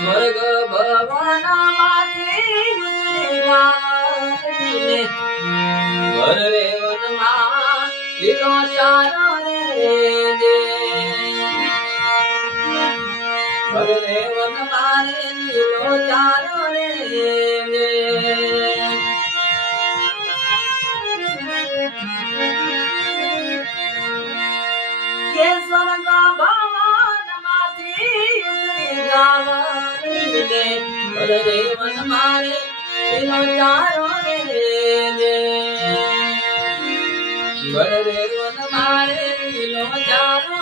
સ્વર્ગ ભવનમાંથી ઉતરી ગાવાને વરરે વનમાં લીલો ચારો રે સ્વર્ગ ભવન માથી ગાવાની દે વરરે વનમાં રે લીલો ચારો રે દે વરરે વનમાં રે લીલો ચારો